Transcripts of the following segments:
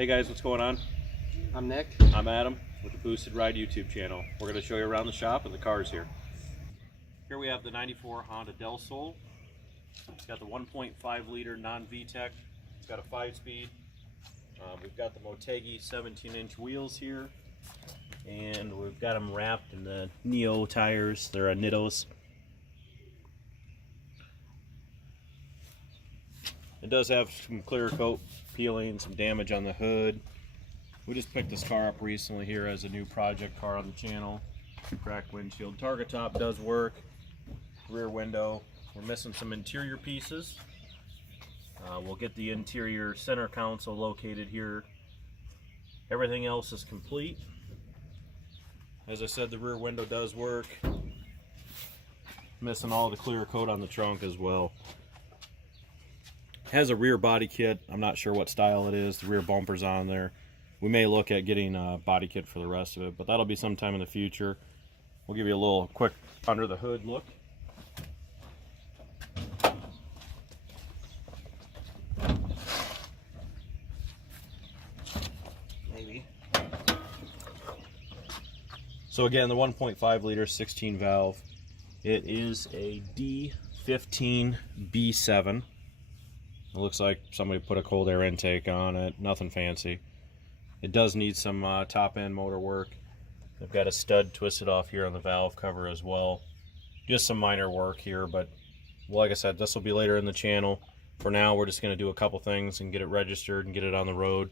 Hey guys, what's going on? I'm Nick. I'm Adam with the BoostedRide YouTube channel. We're going to show you around the shop and the cars here. Here we have the 94 Honda Del Sol. It's got the 1.5 liter non-VTEC. It's got a 5-speed. We've got the Motegi 17-inch wheels here. And we've got them wrapped in the Neo tires. They're Nittos. It does have some clear coat peeling, some damage on the hood. We just picked this car up recently here as a new project car on the channel. Cracked windshield. Target top does work. Rear window. We're missing some interior pieces. We'll get the interior center console located here. Everything else is complete. As I said, the rear window does work. Missing all the clear coat on the trunk as well. Has a rear body kit. I'm not sure what style it is. The rear bumper's on there. We may look at getting a body kit for the rest of it, but that'll be sometime in the future. We'll give you a little quick under the hood look. Maybe. So again, the 1.5 liter 16 valve. It is a D15 B7. It looks like somebody put a cold air intake on it. Nothing fancy. It does need some top end motor work. They've got a stud twisted off here on the valve cover as well. Just some minor work here, but like I said, this will be later in the channel. For now, we're just going to do a couple things and get it registered and get it on the road,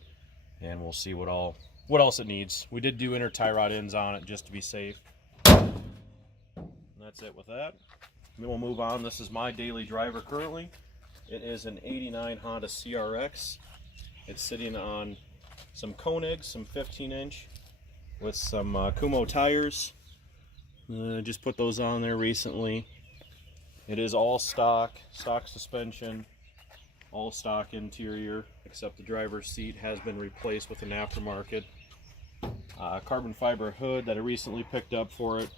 and we'll see what else it needs. We did do inner tie rod ends on it just to be safe. And that's it with that. Then we'll move on. This is my daily driver currently. It is an 89 Honda CRX. It's sitting on some Koenigs, some 15-inch with some Kumo tires. Just put those on there recently. It is all stock suspension, all stock interior, except the driver's seat has been replaced with an aftermarket carbon fiber hood that I recently picked up for it.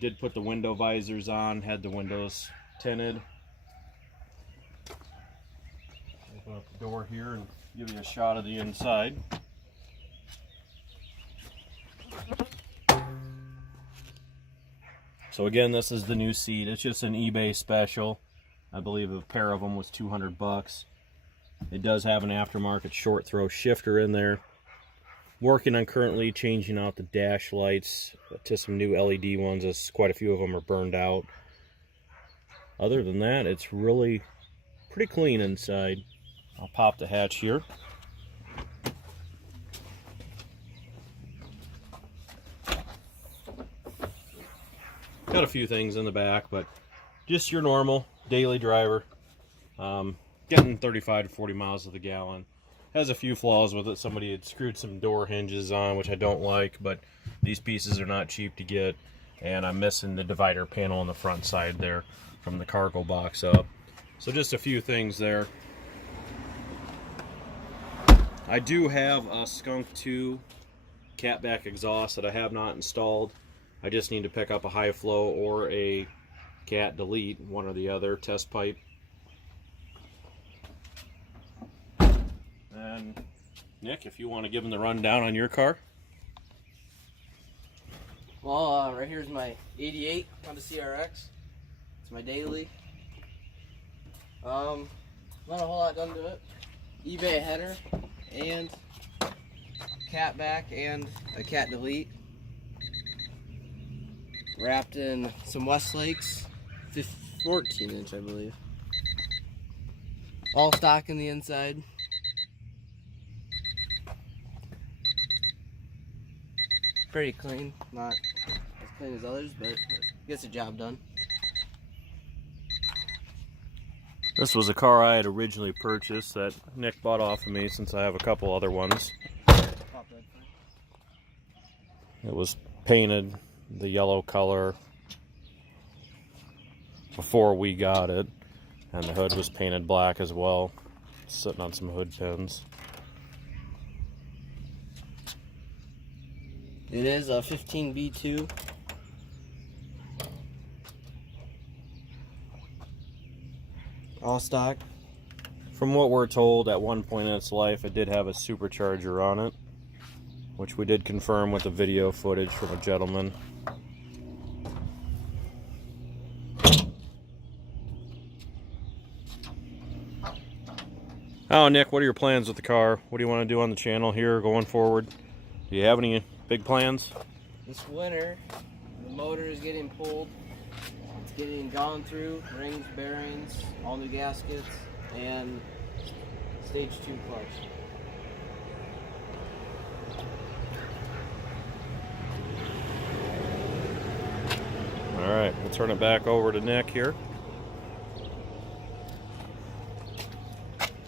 Did put the window visors on, had the windows tinted. Open up the door here and give you a shot of the inside. So again, this is the new seat. It's just an eBay special. I believe a pair of them was 200 bucks. It does have an aftermarket short throw shifter in there. Working on currently changing out the dash lights to some new LED ones, as quite a few of them are burned out. Other than that, it's really pretty clean inside. I'll pop the hatch here. Got a few things in the back, but just your normal daily driver. Getting 35 to 40 miles to the gallon. Has a few flaws with it. Somebody had screwed some door hinges on, which I don't like, but these pieces are not cheap to get. And I'm missing the divider panel on the front side there from the cargo box up. So just a few things there. I do have a Skunk 2 catback exhaust that I have not installed. I just need to pick up a high flow or a cat delete, one or the other, test pipe. And Nick, if you want to give them the rundown on your car. Well, right here's my 88 Honda CRX. It's my daily. Not a whole lot done to it. eBay header and cat back and a cat delete. Wrapped in some Westlake's 14-inch, I believe. All stock in the inside. Pretty clean, not as clean as others, but gets the job done. This was a car I had originally purchased that Nick bought off of me, since I have a couple other ones. It was painted the yellow color before we got it, and the hood was painted black as well, sitting on some hood pins. It is a 15B2. All stock. From what we're told, at one point in its life, it did have a supercharger on it, which we did confirm with the video footage from a gentleman. Oh, Nick, what are your plans with the car? What do you want to do on the channel here going forward? Do you have any big plans? This winter, the motor is getting pulled. It's getting gone through, rings, bearings, all new gaskets, and stage 2 clutch. All right, we'll turn it back over to Nick here.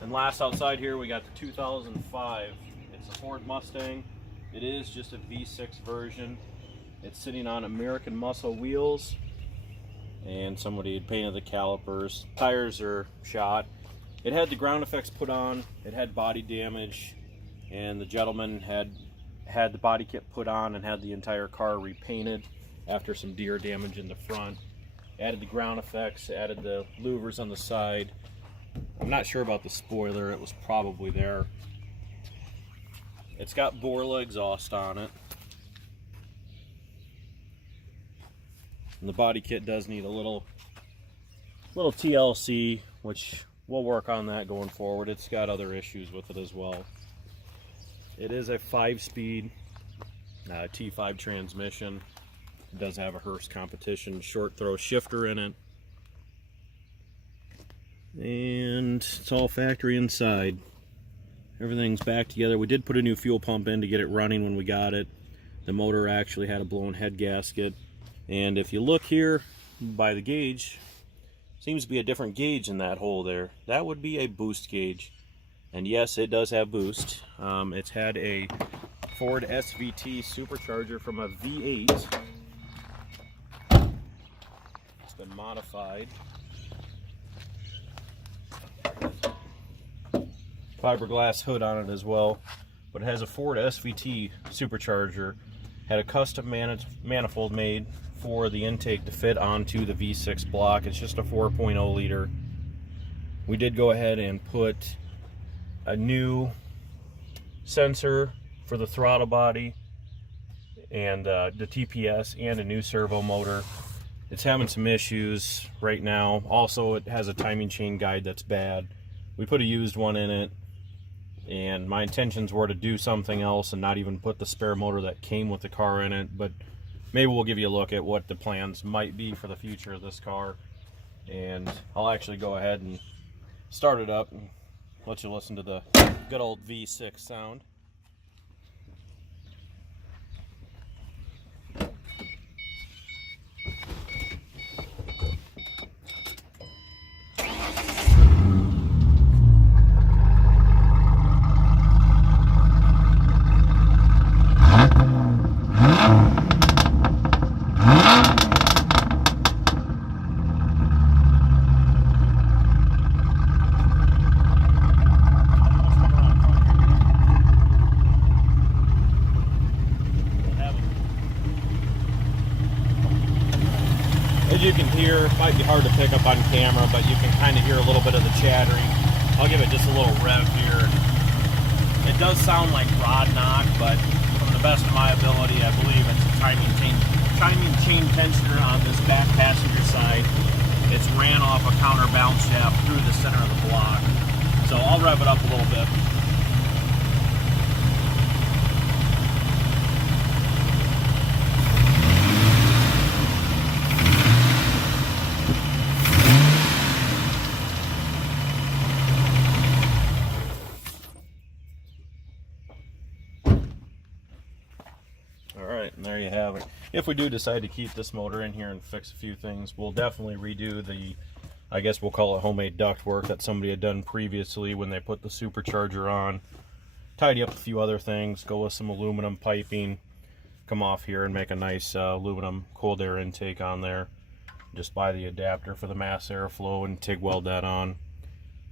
And last outside here, we got the 2005. It's a Ford Mustang. It is just a V6 version. It's sitting on American Muscle wheels, and somebody had painted the calipers. Tires are shot. It had the ground effects put on. It had body damage, and the gentleman had the body kit put on and had the entire car repainted after some deer damage in the front. Added the ground effects, added the louvers on the side. I'm not sure about the spoiler. It was probably there. It's got Borla exhaust on it. And the body kit does need a little TLC, which we'll work on that going forward. It's got other issues with it as well. It is a 5-speed T5 transmission. It does have a Hurst competition short throw shifter in it. And it's all factory inside. Everything's back together. We did put a new fuel pump in to get it running when we got it. The motor actually had a blown head gasket. And if you look here by the gauge, seems to be a different gauge in that hole there. That would be a boost gauge. And yes, it does have boost. It's had a Ford SVT supercharger from a V8. It's been modified. Fiberglass hood on it as well, but it has a Ford SVT supercharger. Had a custom manifold made for the intake to fit onto the V6 block. It's just a 4.0 liter. We did go ahead and put a new sensor for the throttle body and the TPS and a new servo motor. It's having some issues right now. Also, it has a timing chain guide that's bad. We put a used one in it, and my intentions were to do something else and not even put the spare motor that came with the car in it, but maybe we'll give you a look at what the plans might be for the future of this car. And I'll actually go ahead and start it up and let you listen to the good old V6 sound. As you can hear, it might be hard to pick up on camera, but you can kind of hear a little bit of the chattering. I'll give it just a little rev here. It does sound like rod knock, but from the best of my ability, I believe it's a timing chain tensioner on this back passenger side. It's ran off a counterbalance shaft through the center of the block. So I'll rev it up a little bit. Alright, and there you have it. If we do decide to keep this motor in here and fix a few things, we'll definitely redo the, I guess we'll call it homemade ductwork that somebody had done previously when they put the supercharger on. Tidy up a few other things, go with some aluminum piping, come off here and make a nice aluminum cold air intake on there. Just buy the adapter for the mass airflow and TIG weld that on.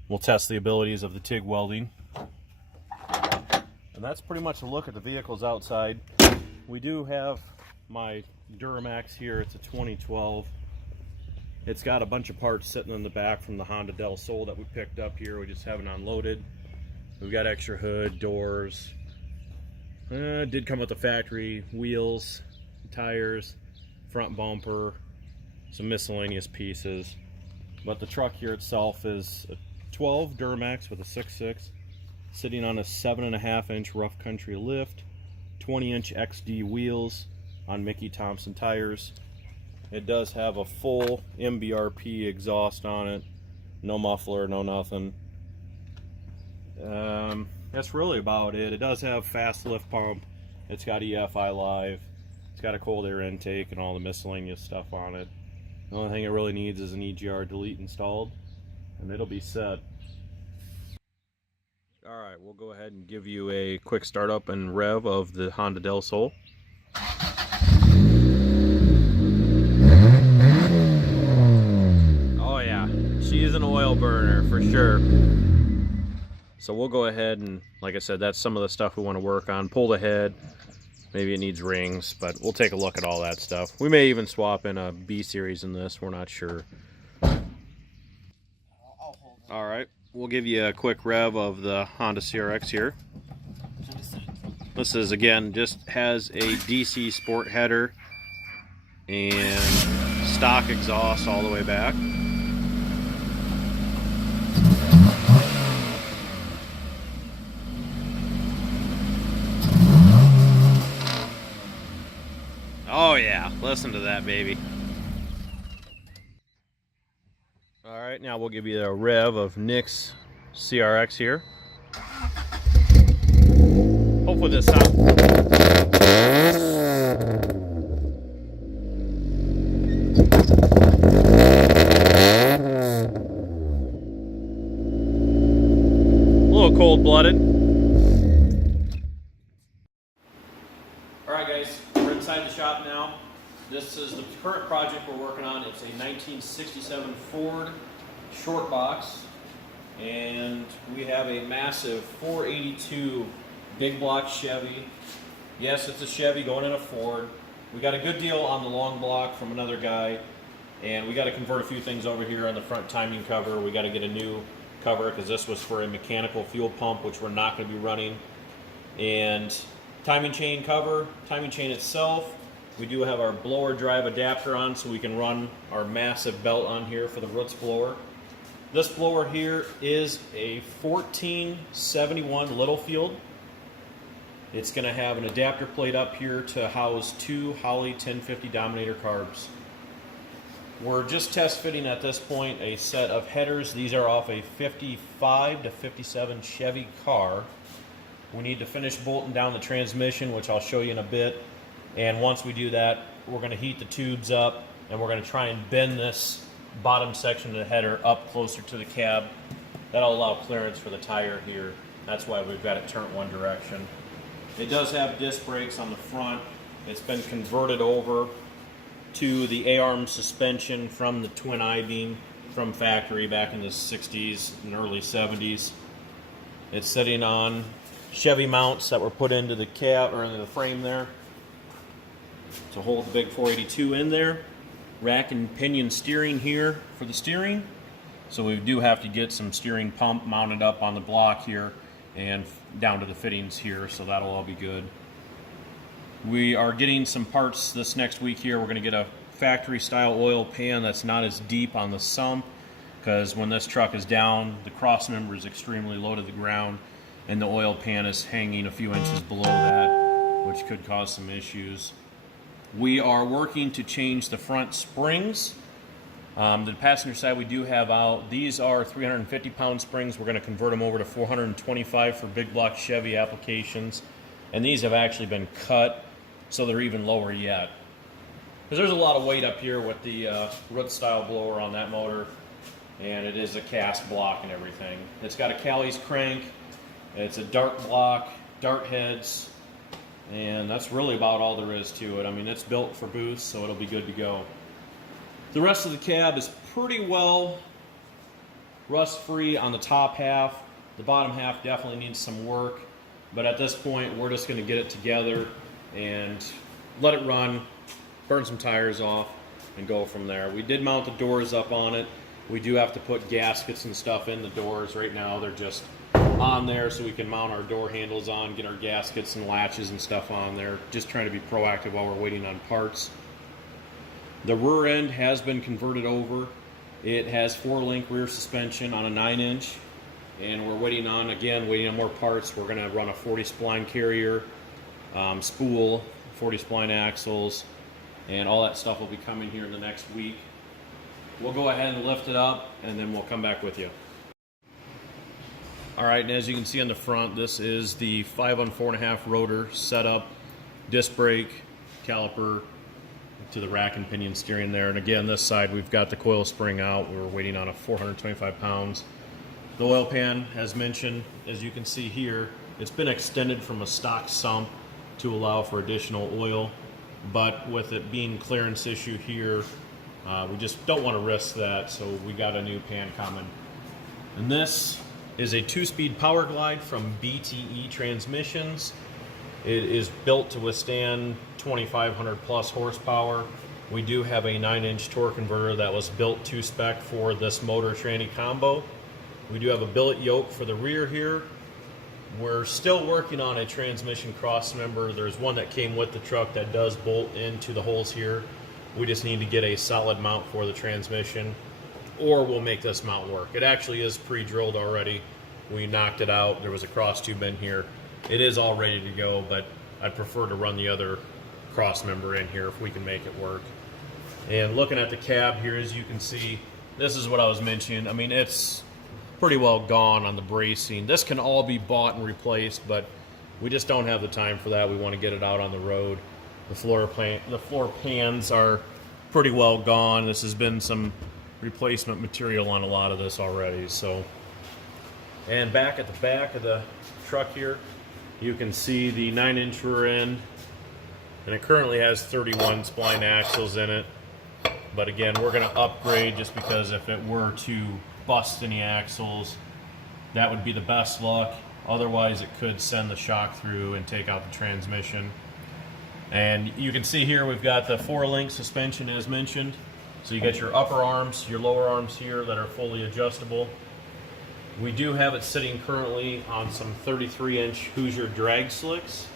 We'll test the abilities of the TIG welding. And that's pretty much a look at the vehicles outside. We do have my Duramax here. It's a 2012. It's got a bunch of parts sitting in the back from the Honda Del Sol that we picked up here. We just haven't unloaded. We've got extra hood, doors. It did come with the factory wheels, tires, front bumper, some miscellaneous pieces. But the truck here itself is a 12 Duramax with a 6.6, sitting on a 7.5-inch rough country lift, 20-inch XD wheels on Mickey Thompson tires. It does have a full MBRP exhaust on it, no muffler, no nothing. That's really about it. It does have fast lift pump. It's got EFI Live. It's got a cold air intake and all the miscellaneous stuff on it. The only thing it really needs is an EGR delete installed, and it'll be set. Alright, we'll go ahead and give you a quick startup and rev of the Honda Del Sol. Oh yeah, she's an oil burner for sure. So we'll go ahead and, like I said, that's some of the stuff we want to work on. Pull the head, maybe it needs rings, but we'll take a look at all that stuff. We may even swap in a B series in this, we're not sure. Alright, we'll give you a quick rev of the Honda CRX here. This is, again, just has a DC sport header and stock exhaust all the way back. Oh yeah, listen to that baby. Alright, now we'll give you a rev of Nick's CRX here. Hopefully this sounds... a little cold-blooded. Alright guys, we're inside the shop now. This is the current project we're working on. It's a 1967 Ford short box, and we have a massive 482 big block Chevy. Yes, it's a Chevy going in a Ford. We got a good deal on the long block from another guy, and we got to convert a few things over here on the front timing cover. We got to get a new cover because this was for a mechanical fuel pump, which we're not going to be running. And timing chain cover, timing chain itself. We do have our blower drive adapter on so we can run our massive belt on here for the roots blower. This blower here is a 1471 Littlefield. It's going to have an adapter plate up here to house 2 Holley 1050 Dominator carbs. We're just test fitting at this point a set of headers. These are off a 55 to 57 Chevy car. We need to finish bolting down the transmission, which I'll show you in a bit. And once we do that, we're going to heat the tubes up, and we're going to try and bend this bottom section of the header up closer to the cab. That'll allow clearance for the tire here. That's why we've got it turned one direction. It does have disc brakes on the front. It's been converted over to the A-arm suspension from the twin I-beam from factory back in the 60s and early 70s. It's sitting on Chevy mounts that were put into the cab or into the frame there to hold the big 482 in there. Rack and pinion steering here for the steering. So we do have to get some steering pump mounted up on the block here and down to the fittings here, so that'll all be good. We are getting some parts this next week here. We're going to get a factory style oil pan that's not as deep on the sump, because when this truck is down, the crossmember is extremely low to the ground and the oil pan is hanging a few inches below that, which could cause some issues. We are working to change the front springs. The passenger side we do have out. These are 350-pound springs. We're going to convert them over to 425 for big block Chevy applications. And these have actually been cut, so they're even lower yet. Because there's a lot of weight up here with the root style blower on that motor, and it is a cast block and everything. It's got a Callie's crank. It's a dart block, dart heads, and that's really about all there is to it. I mean, it's built for boost, so it'll be good to go. The rest of the cab is pretty well rust-free on the top half. The bottom half definitely needs some work, but at this point, we're just going to get it together and let it run, burn some tires off, and go from there. We did mount the doors up on it. We do have to put gaskets and stuff in the doors. Right now they're just on there so we can mount our door handles on, get our gaskets and latches and stuff on there. Just trying to be proactive while we're waiting on parts. The rear end has been converted over. It has 4-link rear suspension on a 9-inch, and we're waiting on more parts. We're going to run a 40 spline carrier, spool, 40 spline axles, and all that stuff will be coming here in the next week. We'll go ahead and lift it up, and then we'll come back with you. All right, and as you can see on the front, this is the 5 on 4.5 rotor setup, disc brake, caliper, to the rack and pinion steering there. And again, this side we've got the coil spring out. We're waiting on a 425 pounds. The oil pan, as mentioned, as you can see here, it's been extended from a stock sump to allow for additional oil, but with it being clearance issue here, we just don't want to risk that, so we got a new pan coming. And this is a 2-speed power glide from BTE Transmissions. It is built to withstand 2,500 plus horsepower. We do have a 9-inch torque converter that was built to spec for this motor tranny combo. We do have a billet yoke for the rear here. We're still working on a transmission cross member. There's one that came with the truck that does bolt into the holes here. We just need to get a solid mount for the transmission, or we'll make this mount work. It actually is pre-drilled already. We knocked it out. There was a cross tube in here. It is all ready to go, but I'd prefer to run the other cross member in here if we can make it work. And looking at the cab here, as you can see, this is what I was mentioning. I mean, it's pretty well gone on the bracing. This can all be bought and replaced, but we just don't have the time for that. We want to get it out on the road. The floor pans are pretty well gone. This has been some replacement material on a lot of this already. So, and back at the back of the truck here, you can see the 9-inch rear end, and it currently has 31 spline axles in it. But again, we're going to upgrade, just because if it were to bust any axles, that would be the best luck. Otherwise, it could send the shock through and take out the transmission. And you can see here we've got the 4-link suspension as mentioned. So you got your upper arms, your lower arms here that are fully adjustable. We do have it sitting currently on some 33-inch Hoosier drag slicks.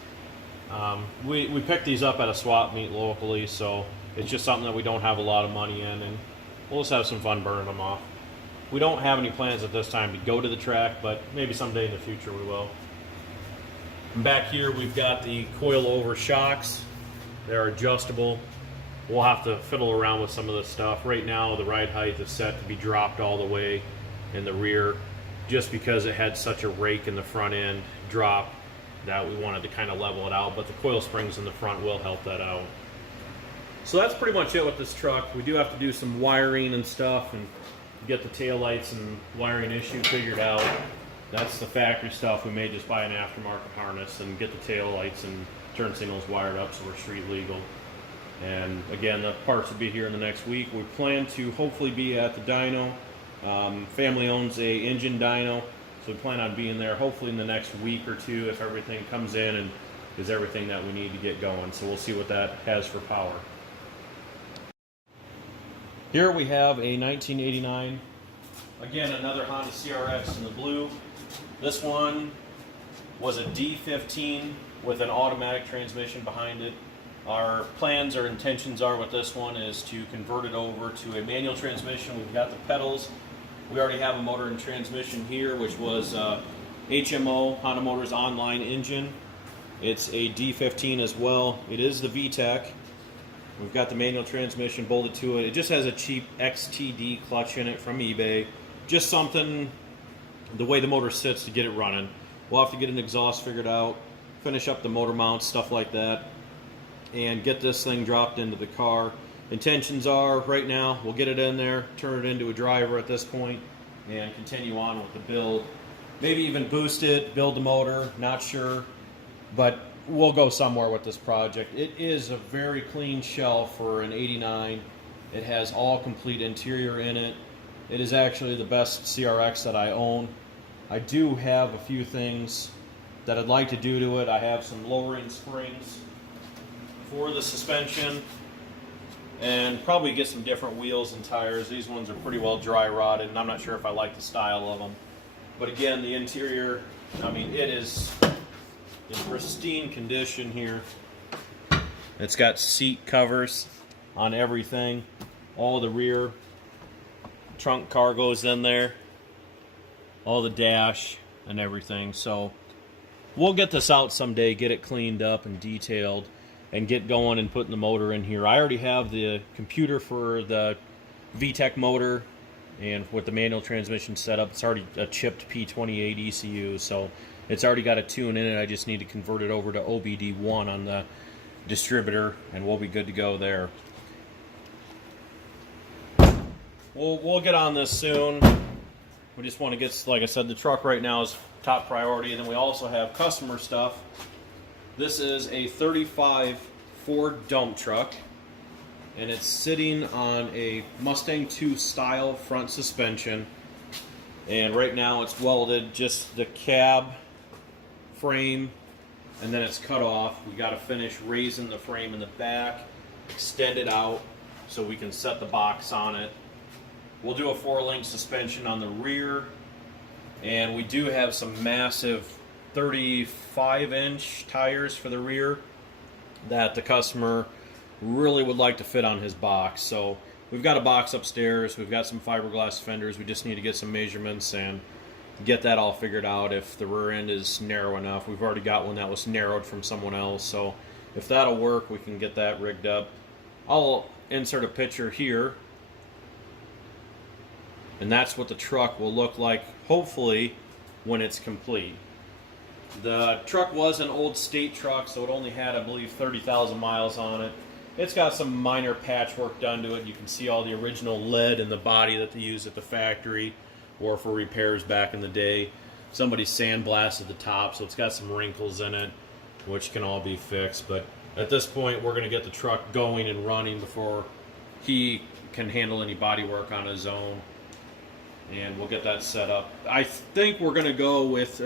We picked these up at a swap meet locally, so it's just something that we don't have a lot of money in, and we'll just have some fun burning them off. We don't have any plans at this time to go to the track, but maybe someday in the future we will. And back here we've got the coil over shocks. They're adjustable. We'll have to fiddle around with some of this stuff. Right now the ride height is set to be dropped all the way in the rear, just because it had such a rake in the front end drop that we wanted to kind of level it out, but the coil springs in the front will help that out. So that's pretty much it with this truck. We do have to do some wiring and stuff and get the taillights and wiring issue figured out. That's the factory stuff. We may just buy an aftermarket harness and get the taillights and turn signals wired up so we're street legal. And again, the parts will be here in the next week. We plan to hopefully be at the dyno. Family owns a engine dyno, so we plan on being there hopefully in the next week or two if everything comes in and is everything that we need to get going. So we'll see what that has for power. Here we have a 1989, again another Honda CRX in the blue. This one was a D15 with an automatic transmission behind it. Our plans or intentions are with this one is to convert it over to a manual transmission. We've got the pedals. We already have a motor and transmission here, which was HMO, Honda Motors Online engine. It's a D15 as well. It is the VTEC. We've got the manual transmission bolted to it. It just has a cheap XTD clutch in it from eBay. Just something, the way the motor sits to get it running. We'll have to get an exhaust figured out, finish up the motor mounts, stuff like that, and get this thing dropped into the car. Intentions are, right now, we'll get it in there, turn it into a driver at this point, and continue on with the build. Maybe even boost it, build the motor, not sure, but we'll go somewhere with this project. It is a very clean shell for an 89. It has all complete interior in it. It is actually the best CRX that I own. I do have a few things that I'd like to do to it. I have some lowering springs for the suspension, and probably get some different wheels and tires. These ones are pretty well dry rotted, and I'm not sure if I like the style of them. But again, the interior, I mean, it is in pristine condition here. It's got seat covers on everything. All the rear trunk cargo's in there. All the dash and everything. So we'll get this out someday, get it cleaned up and detailed, and get going and putting the motor in here. I already have the computer for the VTEC motor, and with the manual transmission set up, it's already a chipped P28 ECU, so it's already got a tune in it. I just need to convert it over to OBD1 on the distributor, and we'll be good to go there. We'll get on this soon. We just want to get, like I said, the truck right now is top priority, and then we also have customer stuff. This is a 35 Ford dump truck, and it's sitting on a Mustang 2 style front suspension, and right now it's welded just the cab frame, and then it's cut off. We got to finish raising the frame in the back, extend it out so we can set the box on it. We'll do a 4-link suspension on the rear, and we do have some massive 35-inch tires for the rear that the customer really would like to fit on his box. So we've got a box upstairs, we've got some fiberglass fenders, we just need to get some measurements and get that all figured out if the rear end is narrow enough. We've already got one that was narrowed from someone else, so if that'll work, we can get that rigged up. I'll insert a picture here, and that's what the truck will look like, hopefully, when it's complete. The truck was an old state truck, so it only had, I believe, 30,000 miles on it. It's got some minor patchwork done to it. You can see all the original lead in the body that they used at the factory or for repairs back in the day. Somebody sandblasted the top, so it's got some wrinkles in it, which can all be fixed. But at this point, we're going to get the truck going and running before he can handle any body work on his own. And we'll get that set up. I think we're going to go with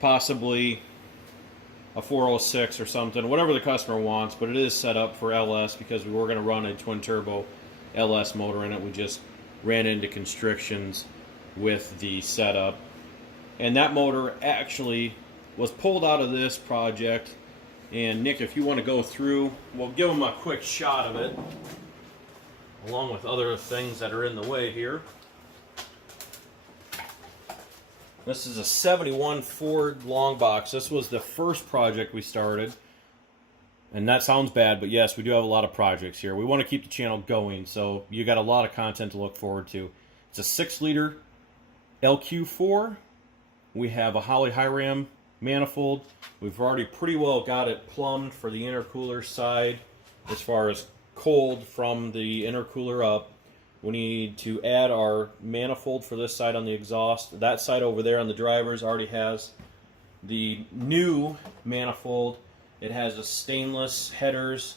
possibly a 406 or something, whatever the customer wants, but it is set up for LS because we were going to run a twin turbo LS motor in it. We just ran into constrictions with the setup, and that motor actually was pulled out of this project. And Nick, if you want to go through, we'll give them a quick shot of it along with other things that are in the way here. This is a 71 Ford long box. This was the first project we started. And that sounds bad, but yes, we do have a lot of projects here. We want to keep the channel going, so you got a lot of content to look forward to. It's a 6-liter LQ4. We have a Holley high ram manifold. We've already pretty well got it plumbed for the intercooler side as far as cold from the intercooler up. We need to add our manifold for this side on the exhaust. That side over there on the drivers already has the new manifold. It has a stainless headers,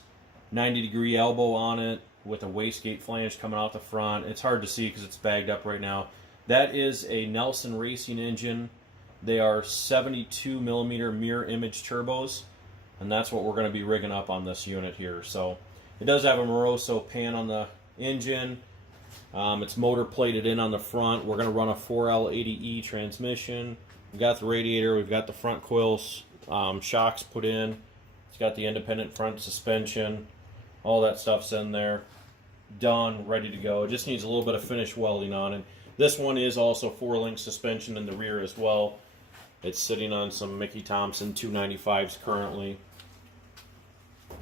90-degree elbow on it with a wastegate flange coming out the front. It's hard to see because it's bagged up right now. That is a Nelson Racing engine. They are 72mm mirror image turbos, and that's what we're going to be rigging up on this unit here. So it does have a Moroso pan on the engine. It's motor plated in on the front. We're going to run a 4L80E transmission. We've got the radiator. We've got the front coils shocks put in. It's got the independent front suspension. All that stuff's in there. Done, ready to go. It just needs a little bit of finish welding on it. This one is also 4-link suspension in the rear as well. It's sitting on some Mickey Thompson 295s currently.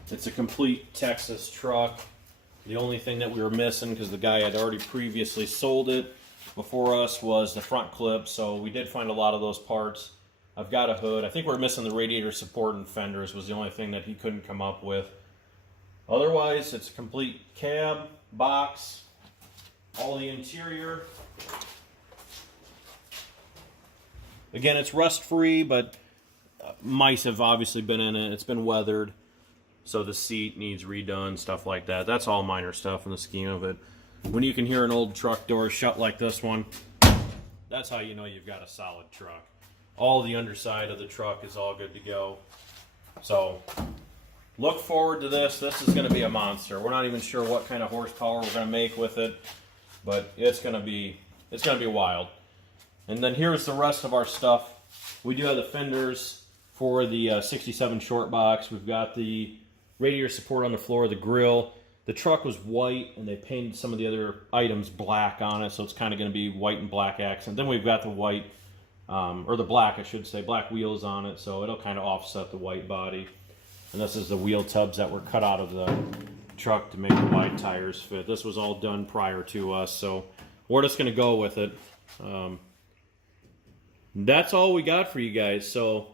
It's a complete Texas truck. The only thing that we were missing, because the guy had already previously sold it before us, was the front clip, so we did find a lot of those parts. I've got a hood. I think we're missing the radiator support and fenders was the only thing that he couldn't come up with. Otherwise, it's a complete cab, box, all the interior. Again, it's rust-free, but mice have obviously been in it. It's been weathered. So the seat needs redone, stuff like that. That's all minor stuff in the scheme of it. When you can hear an old truck door shut like this one, that's how you know you've got a solid truck. All the underside of the truck is all good to go. So look forward to this. This is going to be a monster. We're not even sure what kind of horsepower we're going to make with it, but it's going to be wild. And then here's the rest of our stuff. We do have the fenders for the 67 short box. We've got the radiator support on the floor, the grill. The truck was white, and they painted some of the other items black on it, so it's kind of going to be white and black accent. Then we've got the white, or the black, I should say, black wheels on it, so it'll kind of offset the white body. And this is the wheel tubs that were cut out of the truck to make the wide tires fit. This was all done prior to us, so we're just going to go with it. That's all we got for you guys, so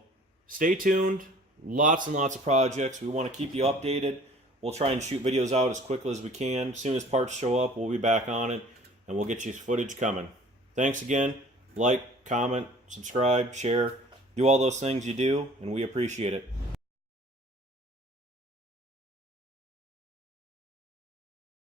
stay tuned. Lots and lots of projects. We want to keep you updated. We'll try and shoot videos out as quickly as we can. As soon as parts show up, we'll be back on it, and we'll get you footage coming. Thanks again. Like, comment, subscribe, share. Do all those things you do, and we appreciate it.